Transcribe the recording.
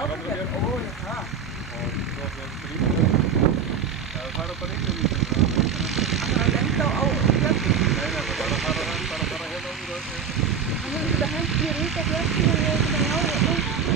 Látrafjörð? Ó, já, það. Og svo grímur það fara bara ykkur í þessu. Hann er að lenda á fjöldum. Nei, það bara að fara hérna um það. Hann hefur þetta hent mér út á fjöldum og ég hef þetta náður.